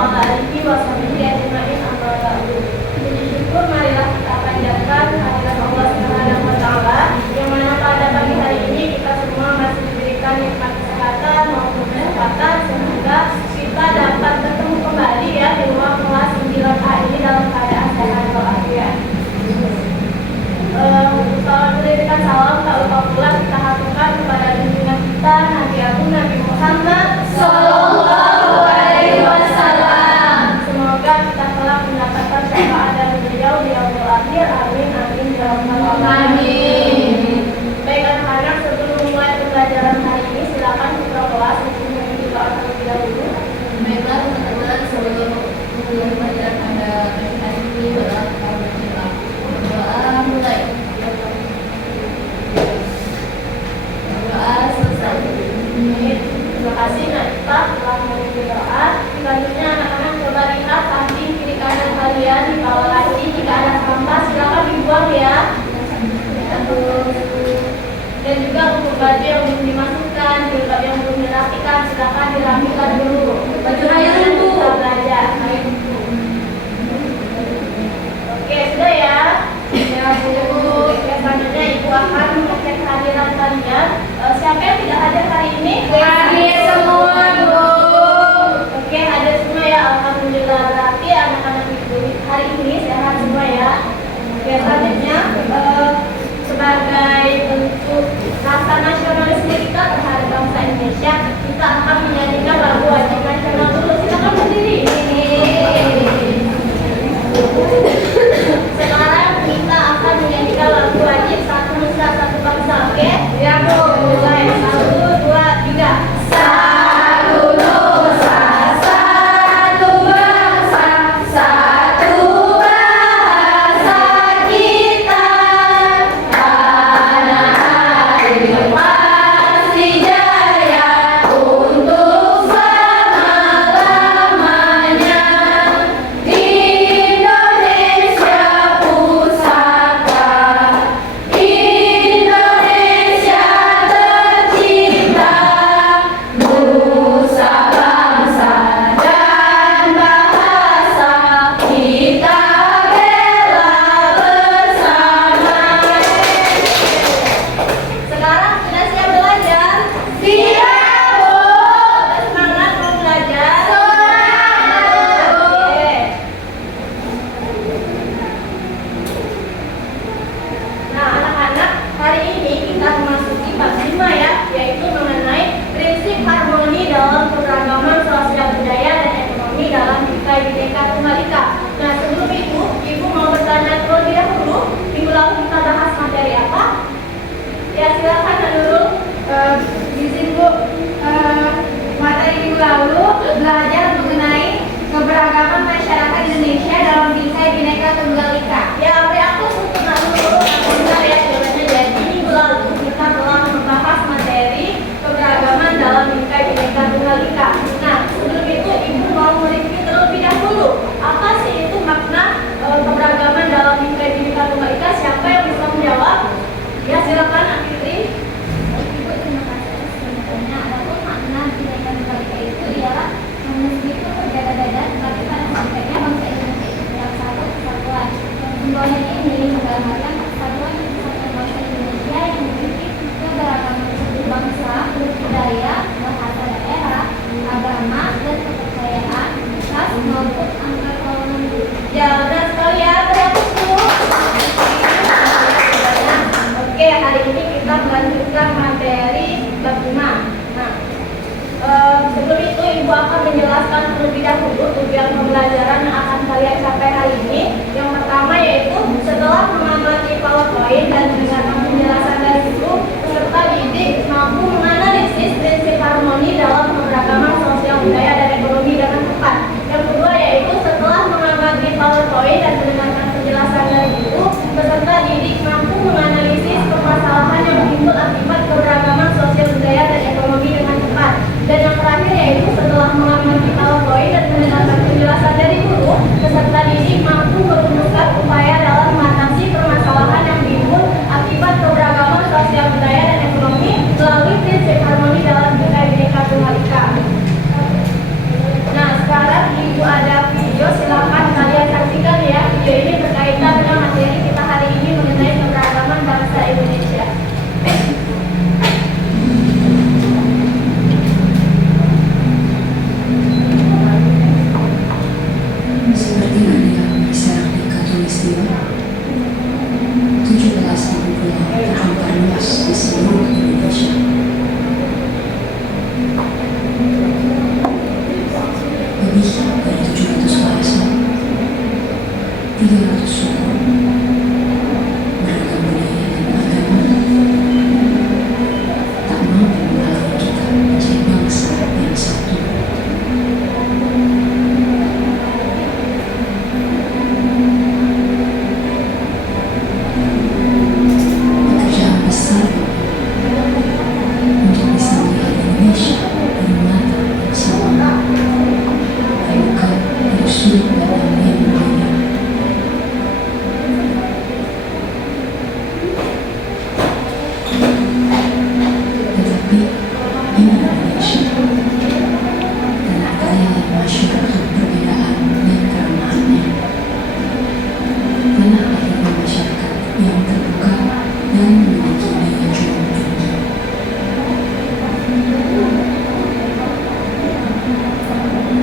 ala alihi wa sahbihi ajma'in amma ba'du. Puji syukur marilah kita panjatkan kehadirat Allah Subhanahu wa taala yang mana pada pagi hari ini kita semua masih diberikan nikmat kesehatan maupun kesempatan sehingga kita dapat bertemu kembali ya di ruang kelas 9A ini dalam keadaan sehat walafiat. Berikan salam tak lupa pula kita haturkan kepada junjungan kita Nabi Agung Nabi Muhammad Sallallahu Alaihi Wasallam. Semoga kita kelak mendapatkan syafaat dari beliau di yaumil akhir. Amin amin ya rabbal alamin. Baik anak-anak, sebelum mulai pembelajaran hari ini silakan kita kelas untuk mengikuti doa terlebih dahulu. Baiklah teman-teman, sebelum memulai pembelajaran pada hari ini adalah doa mulai. Terima kasih Najwa telah memimpin doa. Selanjutnya anak-anak coba lihat samping kiri kanan kalian di bawah kaki. Jika ada sampah silakan dibuang ya. Dan juga untuk baju yang belum dimasukkan, jilbab yang belum dirapikan silakan dirapikan dulu. Baju yang kita belajar. Oke, sudah ya. Ya Bu. Selanjutnya Ibu akan mengecek kehadiran kalian. Siapa yang tidak hadir hari ini? Hadir semua Bu. Oke, hadir semua ya. Alhamdulillah, berarti anak-anak Ibu hari ini sehat semua ya. Oke, selanjutnya sebagai bentuk rasa nasionalisme kita terhadap bangsa Indonesia, kita akan menyanyikan lagu wajib nasional dulu. Silakan berdiri. Sekarang kita akan menyanyikan lagu wajib Satu Nusa Satu Bangsa. Oke? Ya Bu. Mulai 1, 2, 3. Satu Nusa, satu bangsa, satu bahasa kita. Tanah air pasti jaya untuk selama-lamanya. Indonesia pusaka, Indonesia tercinta, nusa bangsa dan bahasa kita bela bersama. Sekarang sudah siap belajar? Siap Bu. Sudah semangat mau belajar? Semangat Bu. Oke. Nah anak-anak, hari ini kita memasuki bab 5 ya, yaitu mengenai prinsip harmoni dalam keberagaman sosial budaya dan ekonomi dalam Bhinneka Tunggal Ika. Nah sebelum itu, Ibu mau bertanya terlebih dahulu, minggu lalu kita bahas materi apa? Ya silakan Nurul. Izin Bu, materi minggu lalu belajar mengenai keberagaman masyarakat Indonesia dalam Bhinneka Tunggal Ika. Ya, beri aku untuk Nurul. Benar ya jawabannya. Jadi minggu lalu kita telah membahas materi keberagaman dalam Bhinneka Tunggal Ika. Nah, sebelum itu Ibu mau mereview terlebih dahulu. Apa sih itu makna keberagaman dalam Bhinneka Tunggal Ika? Siapa yang bisa menjawab? Ya, silakan Nak Fitri. Ibu, terima kasih atas penjelasannya. Adapun makna Bhinneka Tunggal Ika itu ialah meskipun berbeda-beda, tetapi pada hakikatnya bangsa Indonesia itu adalah satu kesatuan. Simbolnya ini menggambarkan persatuan dan kesatuan bangsa Indonesia yang memiliki keberagaman suku bangsa, budaya, bahasa daerah, agama, dan kepercayaan, ras maupun antar golongan. Ya, benar sekali ya. Beri aku tuh. Oke, hari ini kita melanjutkan materi bab 5. Nah, sebelum itu Ibu akan menjelaskan terlebih dahulu tujuan pembelajaran yang akan kalian capai hari ini. Yang pertama yaitu setelah mengamati PowerPoint dan mendengarkan penjelasan dari guru, peserta didik mampu menganalisis prinsip harmoni dalam keberagaman sosial budaya dan ekonomi dengan tepat. Yang kedua yaitu setelah mengamati PowerPoint dan mendengarkan penjelasan dari guru, peserta didik mampu menganalisis permasalahan yang timbul akibat keberagaman sosial budaya dan ekonomi dengan tepat. Dan yang terakhir yaitu setelah mengamati PowerPoint dan mendengarkan penjelasan dari guru, peserta didik mampu merumuskan upaya dalam mengatasi permasalahan yang timbul akibat keberagaman sosial budaya dan ekonomi melalui prinsip harmoni dalam Bhinneka Tunggal Ika. lebih dari 700 bahasa, 300 suku, beragam budaya dan agama, tak mampu menghalangi kita menjadi bangsa yang satu. Pekerjaan besar untuk bisa melihat Indonesia dari mata yang sama, dan bukan dari sudut pandang yang berbeda. Tetapi ini Indonesia, tanah kaya yang masyhur akan perbedaan dan keramahannya, tanah lahirnya masyarakat yang terbuka dan memiliki daya juang tinggi.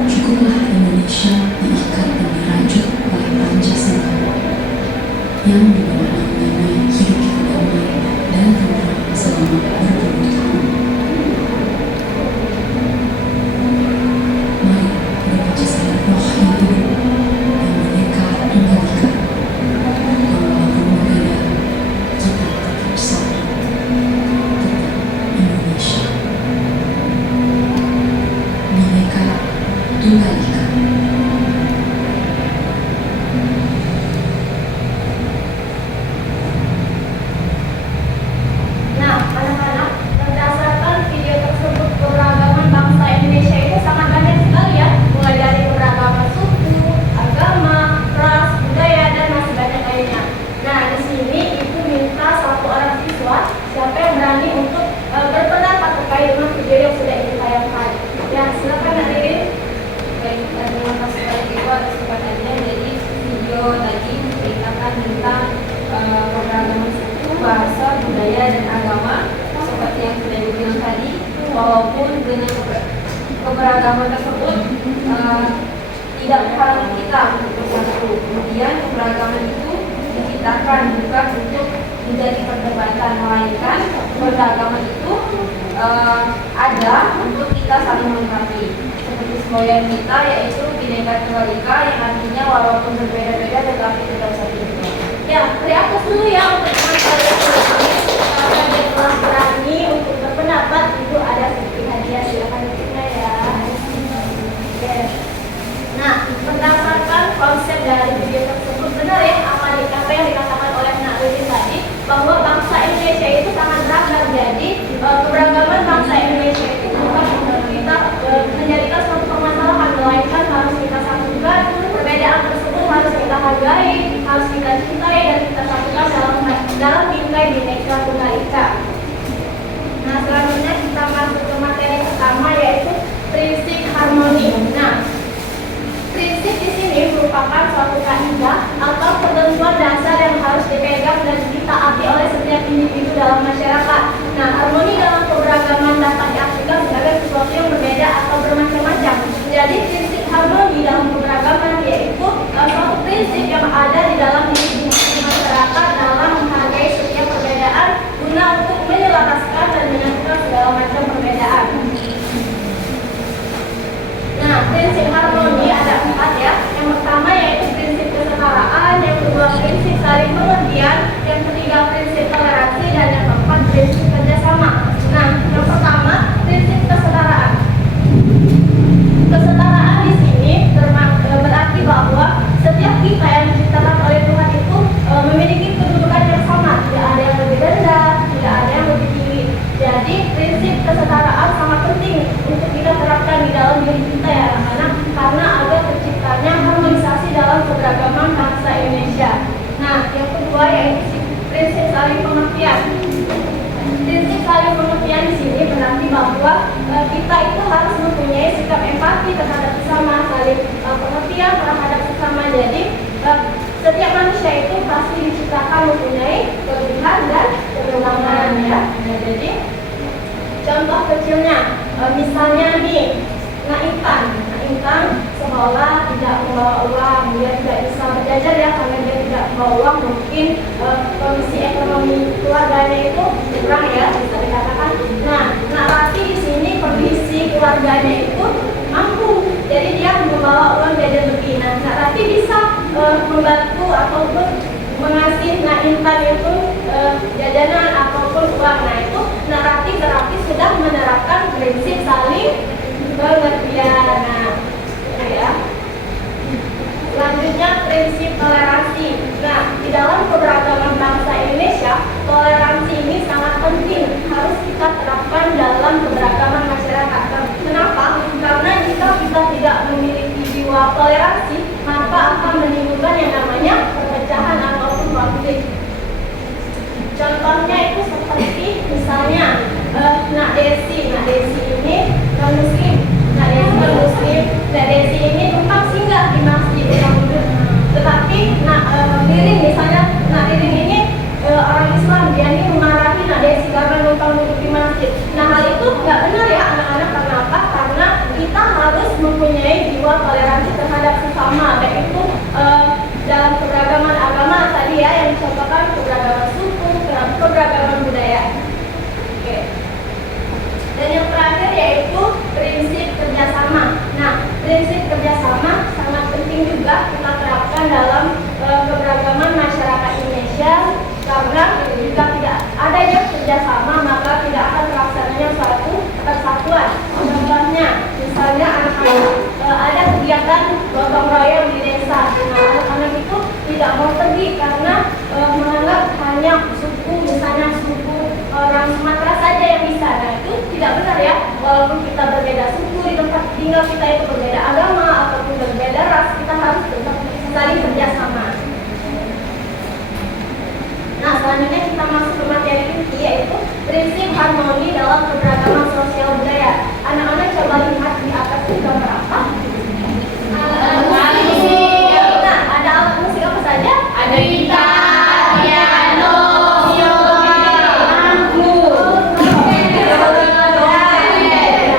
Cukuplah Indonesia diikat dan dirajut oleh Pancasila yang dibawa naungannya hidup kita damai dan tentram selama berpuluh tahun. Mari kita baca sadar roh yang hidup, yang Bhinneka Tunggal Ika, bahwa walaupun berbeda, kita tetap satu, tetap Indonesia. Bhinneka Tunggal Ika. Nah, anak-anak, berdasarkan video tersebut, keberagaman bangsa Indonesia itu sangat banyak sekali ya, mulai dari keberagaman suku, agama, ras, budaya, dan masih banyak lainnya. Nah, di sini ibu minta satu orang siswa, siapa yang berani untuk berpendapat terkait dengan video yang sudah ibu tayangkan. Ya, silakan Nak Ririn. Baik, terima kasih banyak Ibu atas kesempatannya. Jadi video tadi menceritakan tentang keberagaman suku, bahasa, budaya, dan agama. Seperti yang sudah Ibu bilang tadi, walaupun dengan keberagaman tersebut tidak menghalangi kita untuk bersatu. Kemudian keberagaman itu diciptakan bukan untuk menjadi perdebatan, melainkan keberagaman itu ada untuk kita saling melengkapi. Seperti semboyan kita yaitu Bhinneka Tunggal Ika, yang artinya walaupun berbeda-beda tetapi tetap satu. Ya, beri aplaus dulu ya untuk teman-teman karena dia telah berani untuk berpendapat. Ibu ada sedikit hadiah, silakan untuknya ya. Oke. Nah, berdasarkan konsep dari video tersebut, benar ya apa yang dikatakan oleh Nak Ririn tadi, bahwa bangsa Indonesia itu sangat beragam. Jadi keberagaman bangsa Indonesia itu bukan untuk kita menjadikan suatu permasalahan, melainkan harus kita satukan. Perbedaan tersebut harus kita hargai, harus kita cintai, dan kita satukan dalam bingkai Bhinneka Tunggal Ika. Nah, selanjutnya kita masuk ke materi pertama, yaitu prinsip harmoni. Nah, prinsip di sini merupakan suatu kaidah atau ketentuan dasar yang harus dipegang dan ditaati oleh setiap individu dalam masyarakat. Nah, harmoni dalam keberagaman dapat diartikan sebagai sesuatu yang berbeda atau bermacam-macam. Jadi, prinsip harmoni dalam keberagaman yaitu suatu prinsip yang ada di dalam diri masyarakat dalam menghargai setiap perbedaan guna untuk menyelaraskan dan menyatukan segala macam perbedaan. Nah, prinsip harmoni ada 4 ya. Yang pertama yaitu prinsip kesetaraan, yang kedua prinsip saling pengertian, yang ketiga prinsip toleransi, dan yang keempat prinsip kerjasama. Nah, yang pertama prinsip kesetaraan. Kesetaraan di sini berarti bahwa setiap kita yang diciptakan oleh Tuhan itu memiliki kedudukan yang sama, tidak ada yang lebih rendah, tidak ada yang lebih tinggi. Jadi prinsip kesetaraan sangat penting untuk kita terapkan di dalam diri kita ya anak-anak, karena agar terciptanya harmonisasi dalam keberagaman bangsa Indonesia. Nah, yang kedua yaitu prinsip saling pengertian. Prinsip saling pengertian di sini berarti bahwa kita itu harus mempunyai sikap empati terhadap sesama, saling pengertian terhadap sesama. Jadi setiap manusia itu pasti diciptakan mempunyai kelebihan dan kekurangan ya. Nah, jadi contoh kecilnya, misalnya nih, Intan sekolah tidak membawa uang, dia tidak bisa berjajar ya karena dia tidak membawa uang. Mungkin kondisi ekonomi keluarganya itu kurang ya, bisa dikatakan. Nah, Rati di sini kondisi keluarganya itu mampu, jadi dia membawa uang jajan lebih. Nah, Rati bisa membantu ataupun mengasih Intan itu jajanan ataupun uang. Nah, itu Rati berarti sudah menerapkan prinsip saling pengertian. Nah, itu ya. Selanjutnya prinsip toleransi. Nah, di dalam keberagaman bangsa Indonesia, toleransi ini sangat penting, harus kita terapkan dalam keberagaman masyarakat. Kenapa? Karena jika kita tidak memiliki jiwa toleransi, maka akan menimbulkan yang namanya perpecahan ataupun konflik. Contohnya itu seperti misalnya Nak Desi ini non Muslim. Nak Desi non Muslim. Nak Desi ini numpang singgah di masjid yang duduk. Tetapi Ririn misalnya, Nak Ririn ini orang Islam, dia ini memarahi Nak Desi karena numpang duduk di masjid. Nah, hal itu nggak benar ya anak-anak. Kenapa? Karena kita harus mempunyai jiwa toleransi terhadap sesama, baik itu dalam keberagaman agama tadi ya, yang dicontohkan keberagaman suku, keberagaman budaya. Oke. Dan yang terakhir yaitu prinsip kerjasama. Nah, prinsip kerjasama sangat penting juga kita terapkan dalam keberagaman masyarakat Indonesia, karena jika tidak adanya kerjasama maka tidak akan terlaksananya suatu persatuan. Contohnya, misalnya ada kegiatan gotong royong di desa. Nah, anak-anak itu tidak mau pergi karena menganggap hanya suku, misalnya suku orang Sumatera saja yang bisa. Nah, itu tidak benar ya. Walaupun kita berbeda suku, di tempat tinggal kita itu berbeda agama ataupun berbeda ras, kita harus tetap saling kerjasama. Nah, selanjutnya kita masuk ke materi inti, yaitu prinsip harmoni dalam keberagaman sosial budaya. Anak-anak coba lihat di atas ini gambar apa? Alat musik. Nah, ada alat musik apa saja? Ada gitar, piano,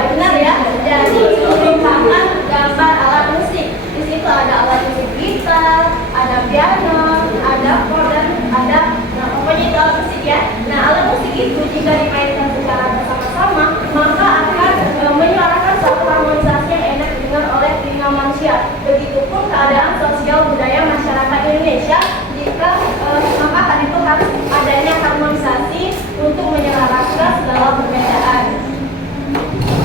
benar ya. Jadi merupakan gambar alat musik. Di situ ada alat musik gitar, ada piano, ada chord, dan ada pokoknya itu alat musik ya. Nah, alat musik itu jika dimainkan secara bersama-sama maka akan menyuarakan suatu harmonisasi yang enak didengar oleh telinga manusia. Begitupun keadaan sosial budaya masyarakat Indonesia, jika maka hal itu harus adanya harmonisasi untuk menyelaraskan segala perbedaan.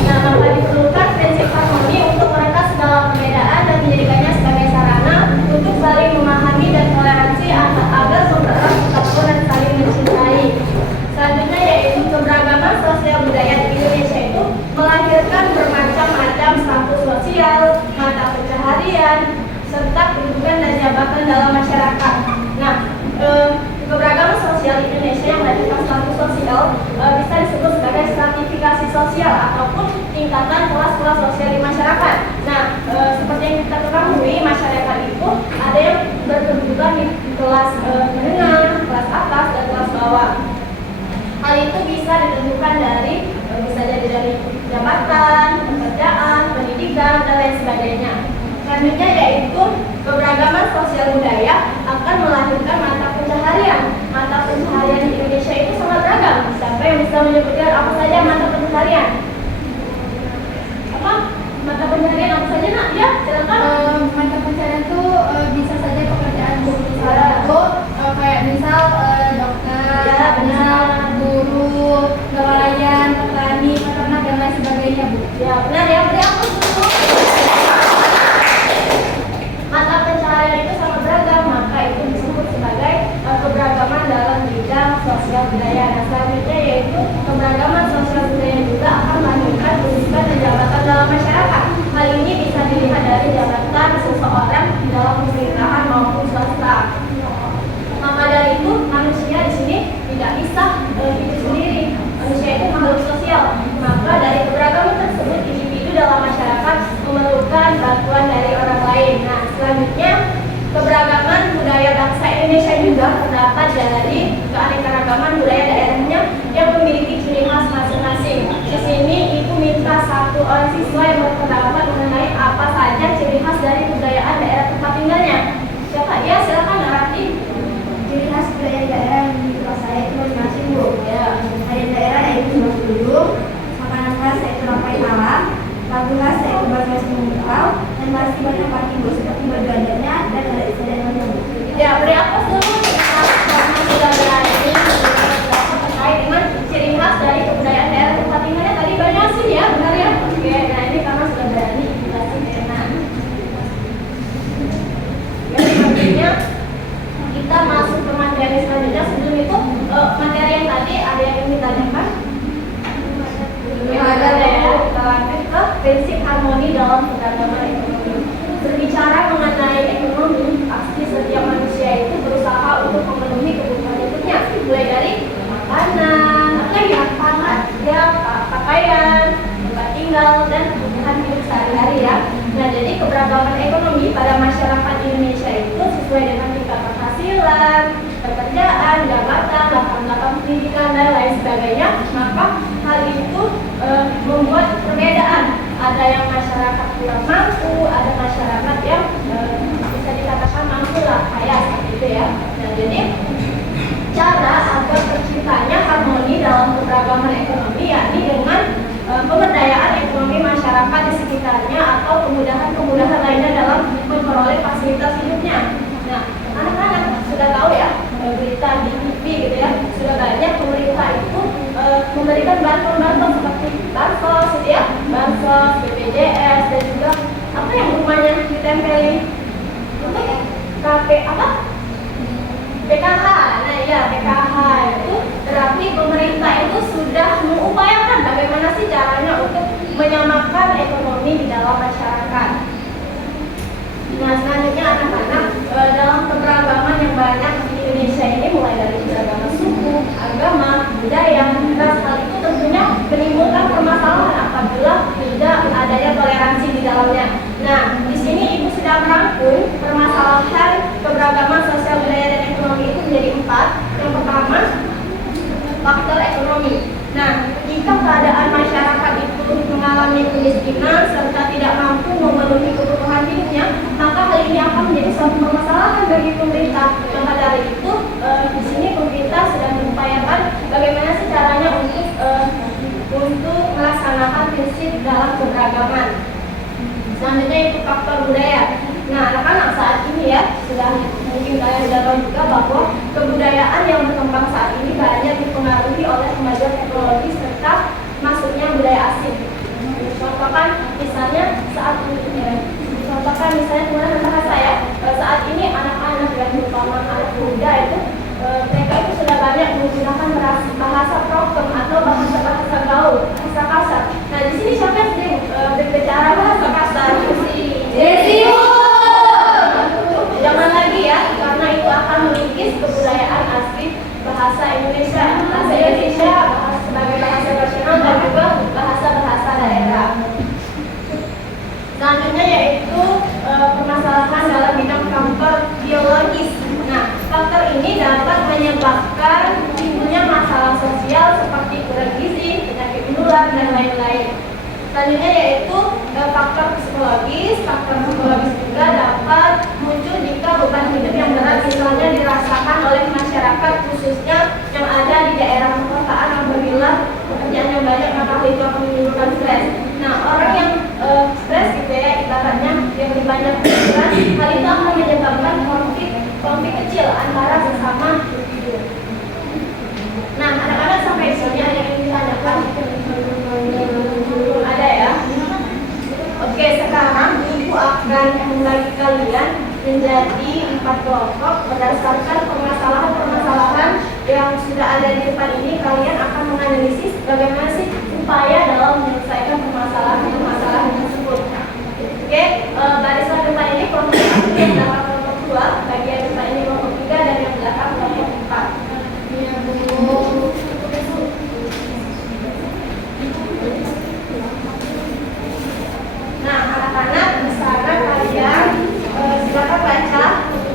Nah, maka diperlukan prinsip harmoni untuk meretas segala perbedaan dan menjadikannya sebagai sarana untuk saling memahami dan toleransi agar mempererat persatuan dan saling mencintai. Selanjutnya yaitu keberagaman sosial budaya di Indonesia itu melahirkan bermacam-macam status sosial, mata pencaharian, serta kedudukan dan jabatan dalam masyarakat. Nah, keberagaman sosial di Indonesia yang melahirkan status sosial bisa disebut sebagai stratifikasi sosial ataupun tingkatan kelas-kelas sosial di masyarakat. Nah, seperti yang kita ketahui, masyarakat itu ada yang berkedudukan di kelas menengah, kelas atas, dan kelas bawah. Hal itu bisa ditentukan bisa jadi dari jabatan, pekerjaan, pendidikan, dan lain sebagainya. Selanjutnya yaitu keberagaman sosial budaya akan melahirkan mata pencaharian. Mata pencaharian di Indonesia itu sangat beragam. Siapa yang bisa menyebutkan apa saja mata pencaharian? Apa? Mata pencaharian apa saja, Nak? Ya, silakan. Mata pencaharian itu bisa saja pekerjaan kayak misal dokter, Ya, misal guru, nelayan, petani, peternak, dan lain sebagainya, Bu. Ya, benar ya. Beri aku dulu. Mata pencaharian itu sangat beragam, maka itu disebut sebagai keberagaman dalam bidang sosial budaya. Nah, selanjutnya yaitu keberagaman sosial budaya juga akan melahirkan kedudukan dan jabatan dalam masyarakat. Hal ini bisa dilihat dari jabatan seseorang tempat tidur seperti bergadanya dan ada istilah. Ya, beri apa dulu nih karena sudah berani terkait dengan ciri khas dari kebudayaan daerah tempat tinggalnya tadi banyak sih ya, benar ya? Oke, nah ini karena sudah berani jelasin enak. Jadi selanjutnya kita masuk ke materi selanjutnya. Sebelum itu materi yang tadi ada yang ingin ditanyakan? Ada ya. Kita lanjut ke prinsip harmoni dalam keberagaman ekonomi. Berbicara mengenai ekonomi, pasti setiap manusia itu berusaha untuk memenuhi kebutuhan hidupnya, mulai dari makanan, pangan, pakaian, tempat tinggal, dan kebutuhan hidup sehari-hari ya. Nah, jadi keberagaman ekonomi pada masyarakat Indonesia itu sesuai dengan tingkat penghasilan, pekerjaan, jabatan, lapangan pendidikan, dan lain sebagainya. Maka hal itu membuat perbedaan. Ada yang masyarakat kurang mampu, ada masyarakat yang bisa dikatakan mampu lah, kaya seperti itu ya. Nah, jadi cara agar terciptanya harmoni dalam keberagaman ekonomi yakni dengan pemberdayaan ekonomi masyarakat di sekitarnya atau kemudahan-kemudahan lainnya dalam memperoleh fasilitas hidupnya. Nah, anak-anak sudah tahu ya berita di TV gitu ya, sudah banyak pemerintah itu memberikan bantuan-bantuan seperti bansos gitu ya, bansos, BPJS, dan juga apa yang rumahnya ditempelin untuk KP apa? PKH. Nah ya, PKH itu berarti pemerintah itu sudah mengupayakan bagaimana sih caranya untuk menyamakan ekonomi di dalam masyarakat. Nah, selanjutnya anak-anak dalam keberagaman yang banyak di Indonesia ini, mulai dari beragama suku, agama, budaya, ras, hal itu tentunya menimbulkan permasalahan apabila tidak adanya toleransi di dalamnya. Nah, di sini Ibu sudah merangkum permasalahan keberagaman sosial budaya dan ekonomi itu menjadi 4. Yang pertama, faktor ekonomi. Nah, jika keadaan masyarakat itu mengalami kemiskinan serta tidak mampu memenuhi kebutuhan hidupnya, maka hal ini akan menjadi suatu permasalahan bagi pemerintah. Maka dari itu, di sini pemerintah sedang mengupayakan bagaimana sih caranya untuk melaksanakan prinsip dalam keberagaman. Selanjutnya itu faktor budaya. Nah, anak-anak saat ini ya, sudah mungkin kalian sudah tahu juga bahwa kebudayaan yang berkembang saat ini banyak dipengaruhi oleh kemajuan teknologi serta masuknya budaya asing. Contohkan misalnya penggunaan bahasa ya. Saat ini anak-anak yang terutama anak muda itu mereka itu sudah banyak menggunakan bahasa prokem atau bahasa gaul, bahasa kasar. Nah, di sini siapa yang sering berbicara bahasa kasar? Desi. Jangan lagi ya, karena itu akan mengikis kebudayaan asli bahasa Indonesia. Bahasa Indonesia sebagai bahasa nasional dan juga bahasa-bahasa daerah. Selanjutnya yaitu permasalahan dalam bidang faktor biologis. Nah, faktor ini dapat menyebabkan timbulnya masalah sosial seperti kurang gizi, penyakit menular, dan lain-lain. Selanjutnya yaitu faktor psikologis. Faktor psikologis juga dapat muncul jika beban hidup yang berat misalnya dirasakan oleh masyarakat khususnya yang ada di daerah perkotaan apabila pekerjaan yang banyak maka itu akan menimbulkan stres. Nah, orang yang stres gitu ya, ibaratnya yang lebih banyak pikiran, hal itu akan menyebabkan konflik kecil antara sesama individu. Nah, anak-anak sampai di sini ada yang ditanyakan? Belum ada ya? Oke, sekarang Ibu akan membagi kalian menjadi 4 kelompok berdasarkan permasalahan-permasalahan yang sudah ada di depan ini. Kalian akan menganalisis bagaimana sih upaya dalam menyelesaikan permasalahan-permasalahan tersebut. Oke, barisan depan ini kelompok 1, yang belakang kelompok 2, bagian depan ini kelompok 3, dan yang belakang kelompok 4. Nah, anak-anak di sana kalian silakan baca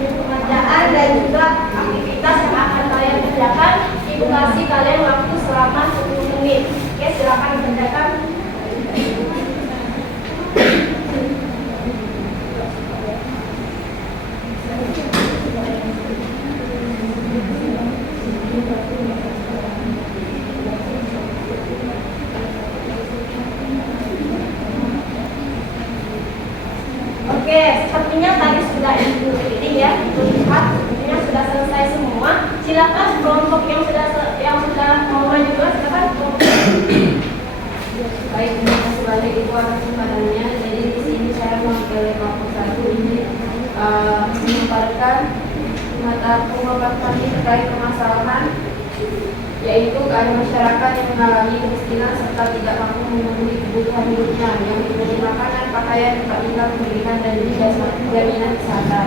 pembacaan dan juga aktivitas yang akan kalian kerjakan. Ibu kasih kalian waktu selama 10 menit. Oke, silakan dikerjakan. sepertinya tadi sudah ibu reading ya, ibu lihat sepertinya sudah selesai semua. Silakan kelompok yang sudah mau maju dulu, silakan kelompok. Baik, terima kasih banyak Ibu atas kesempatannya. Jadi di sini saya mewakili kelompok 1 ini menyampaikan mata pengobat kami terkait permasalahan yaitu keadaan masyarakat yang mengalami kemiskinan serta tidak mampu memenuhi kebutuhan hidupnya yang meliputi makanan, pakaian, tempat tinggal, pendidikan, dan juga jaminan kesehatan.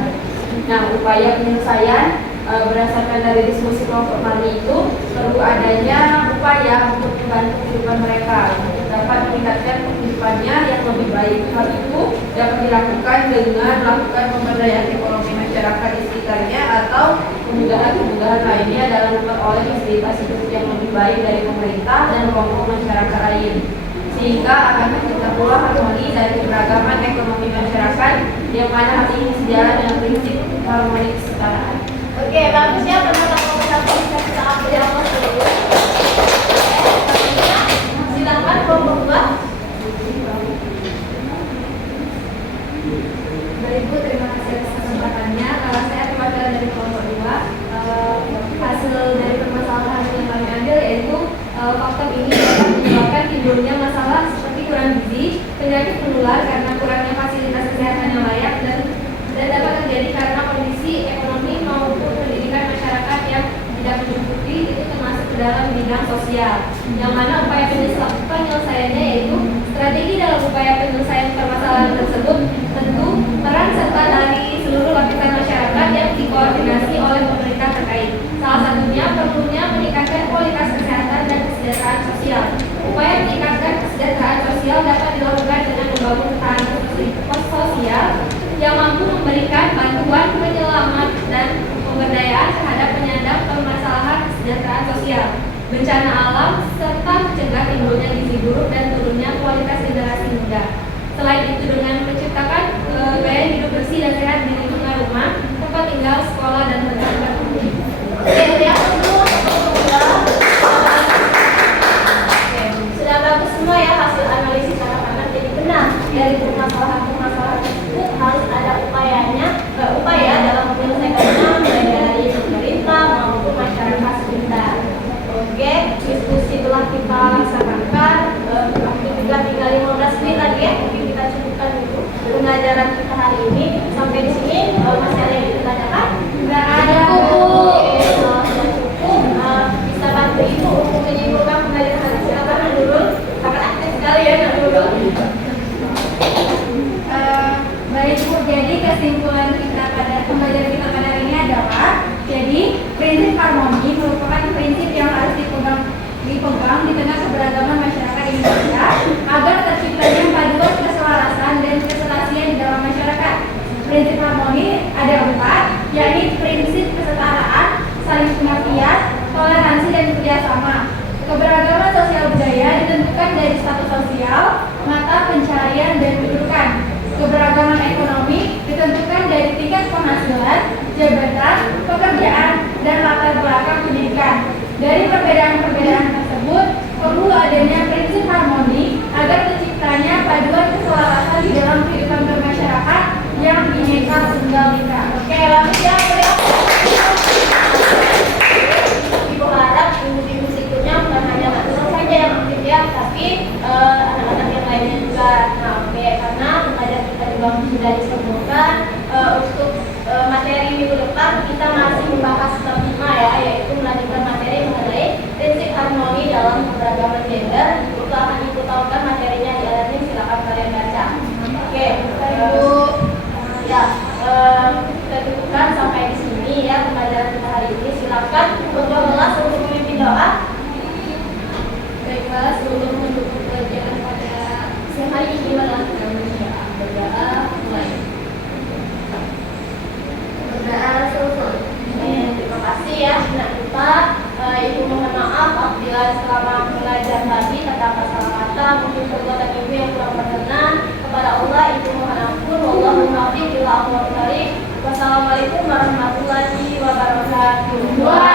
Nah, upaya penyelesaian berdasarkan dari diskusi kelompok kami itu perlu adanya upaya untuk membantu kehidupan mereka untuk dapat meningkatkan kehidupannya yang lebih baik. Hal itu dapat dilakukan dengan melakukan pemberdayaan ekonomi masyarakat di sekitarnya atau kemudahan-kemudahan lainnya dalam memperoleh fasilitas hidup yang lebih baik dari pemerintah dan kelompok masyarakat lain, sehingga akan tercipta pula harmoni dari keberagaman ekonomi masyarakat yang mana hal ini sejalan dengan prinsip harmoni kesetaraan. Oke, bagus ya teman-teman kelompok 1 bisa kita ambil awas dulu. Silakan kelompok 2. Baik Bu, terima kasih atas kesempatannya. Kalau saya perwakilan dari kelompok 2, hasil dari permasalahan yang kami ambil yaitu faktor ini dapat menyebabkan timbulnya masalah seperti kurang gizi, penyakit menular karena kurangnya fasilitas kesehatan yang layak, dan dapat terjadi karena kondisi ekonomi maupun pendidikan masyarakat yang tidak mencukupi. Itu termasuk ke dalam bidang sosial, yang mana upaya penyelesaiannya yaitu strategi dalam upaya penyelesaian permasalahan tersebut tentu peran serta dari seluruh lapisan masyarakat yang dikoordinasi oleh pemerintah terkait. Salah satunya perlunya meningkatkan kualitas kesehatan dan kesejahteraan sosial. Upaya meningkatkan kesejahteraan sosial dapat dilakukan dengan membangun ketahanan sosial yang mampu memberikan bantuan penyelamat dan pemberdayaan terhadap penyandang permasalahan kesejahteraan sosial, bencana alam, serta mencegah timbulnya gizi buruk dan turunnya kualitas generasi muda. Selain itu dengan menciptakan gaya hidup bersih dan sehat di lingkungan rumah, tempat tinggal, sekolah, dan tempat umum. Oke, yang kedua, sudah bagus semua ya hasil analisis anak-anak. Jadi benar dari permasalahan tersebut harus ada upaya dalam menyelesaikannya mulai dari pemerintah maupun masyarakat sekitar. Oke, diskusi telah kita laksanakan. Waktu juga tinggal 15 menit lagi ya, mungkin kita cukupkan dulu pengajaran kita hari ini. Sampai di sini masih ada yang ditanyakan? Nggak ada. Sudah cukup. Bisa bantu ibu untuk menyimpulkan pembelajaran hari ini. Silakan Nak Nurul. Sangat aktif sekali ya Nak Nurul. Baik Bu, jadi kesimpulan kita pada pembelajaran kita pada hari ini adalah jadi prinsip harmoni merupakan prinsip yang harus dipegang di tengah keberagaman masyarakat Indonesia agar terciptanya paduan keselarasan dan keserasian di dalam masyarakat. Prinsip harmoni ada 4, yakni prinsip kesetaraan, saling pengertian, toleransi, dan kerjasama. Keberagaman sosial budaya ditentukan dari status sosial, mata pencaharian, dan kedudukan. Keberagaman ekonomi ditentukan dari tingkat penghasilan, jabatan, pekerjaan, dan latar belakang pendidikan. Dari perbedaan-perbedaan tersebut, perlu adanya prinsip harmoni agar terciptanya paduan keselarasan di dalam kehidupan bermasyarakat yang bineka tunggal ika. Oke, lalu ya, Ibu harap minggu-minggu berikutnya bukan hanya Nak Nurul saja yang aktif ya, tapi anak-anak yang lainnya juga. Nah, oke, karena pembelajaran kita juga sudah disebutkan untuk materi minggu depan kita masih membahas bab 5 ya, yaitu melanjutkan materi mengenai prinsip harmoni dalam keberagaman gender. Itu akan Ibu tahukan materinya di alatnya, silakan kalian baca. Oke, Ibu. Ya, kita cukupkan sampai di sini ya pembelajaran kita hari ini. Silakan untuk kelas untuk memimpin doa. Baiklah, sebelum mendukung pelajaran pada siang hari ini adalah kita berdoa mulai. Berdoa selesai. Terima kasih ya. Nak lupa, Ibu mohon maaf apabila selama belajar tadi terdapat salah kata, mungkin perbuatan Ibu yang kurang berkenan. Kepada Allah Ibu mohon ampun. Wallahu muwaffiq ila aqwamit thoriq. Wassalamualaikum warahmatullahi wabarakatuh.